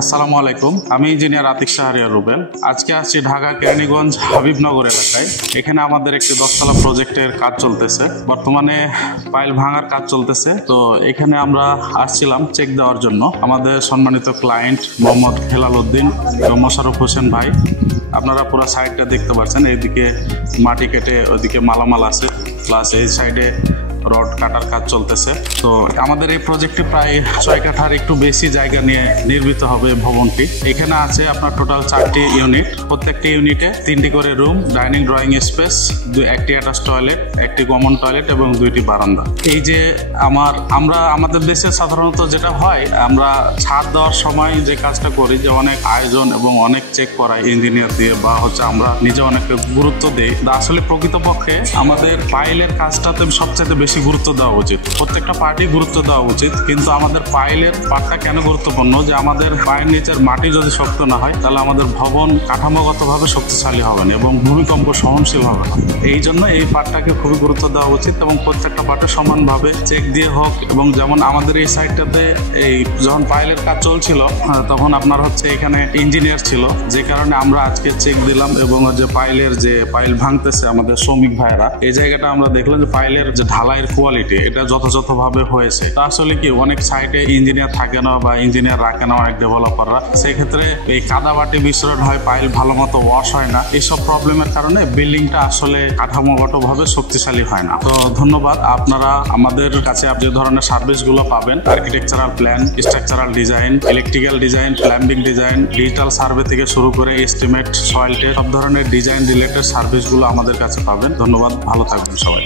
আসসালামু আলাইকুম, আমি ইঞ্জিনিয়ার আতিক শাহরিয়ার রুবেল। আজকে আসছি ঢাকা কেরানীগঞ্জ হাবিবনগর এলাকায়। এখানে আমাদের একটি 10তলা প্রজেক্টের কাজ চলতেছে। বর্তমানে পাইল ভাঙার কাজ চলতেছে। তো এখানে আমরা আসছিলাম চেক দেওয়ার জন্য। আমাদের সম্মানিত ক্লায়েন্ট মোহাম্মদ হেলাল উদ্দিন এবং মোশাররফ হোসেন ভাই। আপনারা পুরো সাইডটা দেখতে পাচ্ছেন। এইদিকে মাটি কেটে ওইদিকে মালামাল আছে, প্লাস এই সাইডে রড কাটার কাজ চলতেছে। তো আমাদের এই প্রজেক্টে প্রায় 6 কাঠার একটু বেশি জায়গা নিয়ে নির্মিত হবে ভবনটি। এখানে আছে আপনার টোটাল 4টি ইউনিট। প্রত্যেকটি ইউনিটে 3টি করে রুম, ডাইনিং ড্রয়িং স্পেস, একটি অ্যাটাচ টয়লেট, একটি কমন টয়লেট এবং 2টি বারান্দা। এই যে আমরা আমাদের দেশে সাধারণত যেটা হয়, আমরা ছাদ দেওয়ার সময় যে কাজটা করি, যে অনেক আয়োজন এবং অনেক চেক করাই ইঞ্জিনিয়ার দিয়ে, বা আমরা নিজে অনেক গুরুত্ব দিই। আসলে প্রকৃতপক্ষে আমাদের পাইলের কাজটাতে সবচেয়ে বেশি গুরুত্ব দেওয়া উচিত। প্রত্যেকটা পার্টি গুরুত্ব দেওয়া উচিত, কিন্তু আমাদের পাইলের পার্টটা কেন গুরুত্বপূর্ণ, যে আমাদের পায়ের নিচের মাটি যদি শক্ত না হয়, তাহলে আমাদের ভবন কাঠামোগতভাবে শক্তিশালী হবে না এবং ভূমিকম্প সহনশীল হবে না। এই জন্য এই পার্টটাকে খুবই গুরুত্ব দেওয়া উচিত এবং প্রত্যেকটা পার্টে সমানভাবে চেক দিয়ে হোক। এবং যেমন আমাদের এই সাইডটাতে যখন পাইলের কাজ চলছিল, তখন আপনার এখানে ইঞ্জিনিয়ার ছিল, যে কারণে আমরা আজকে চেক দিলাম। এবং যে পাইল ভাঙতেছে আমাদের শ্রমিক ভাইয়েরা, এই জায়গাটা আমরা দেখলাম যে পাইলের যে ঢালাইয়ের কোয়ালিটি, এটা যথাযথভাবে হয়েছে। তা আসলে কি অনেক সাইটে ইঞ্জিনিয়ার থাকে না বা ইঞ্জিনিয়ার রাখে না অনেক ডেভেলপাররা, সেক্ষেত্রে এই কাদাবাটি মিশ্রণ হয়, পাইল ভালো মতো ওয়াশ হয় না। এইসব প্রবলেমের কারণে বিল্ডিংটা আসলে কাঠামোগতভাবে শক্তিশালী হয় না। তো ধন্যবাদ। আপনারা আমাদের কাছে যে ধরনের সার্ভিসগুলো পাবেন, architectural plan, structural design, electrical design, plumbing design, digital survey থেকে শুরু করে এস্টিমেট, সয়েল টেস্ট, সব ধরনের ডিজাইন রিলেটেড সার্ভিসগুলো আমাদের কাছে পাবেন। ধন্যবাদ, ভালো থাকবেন সবাই।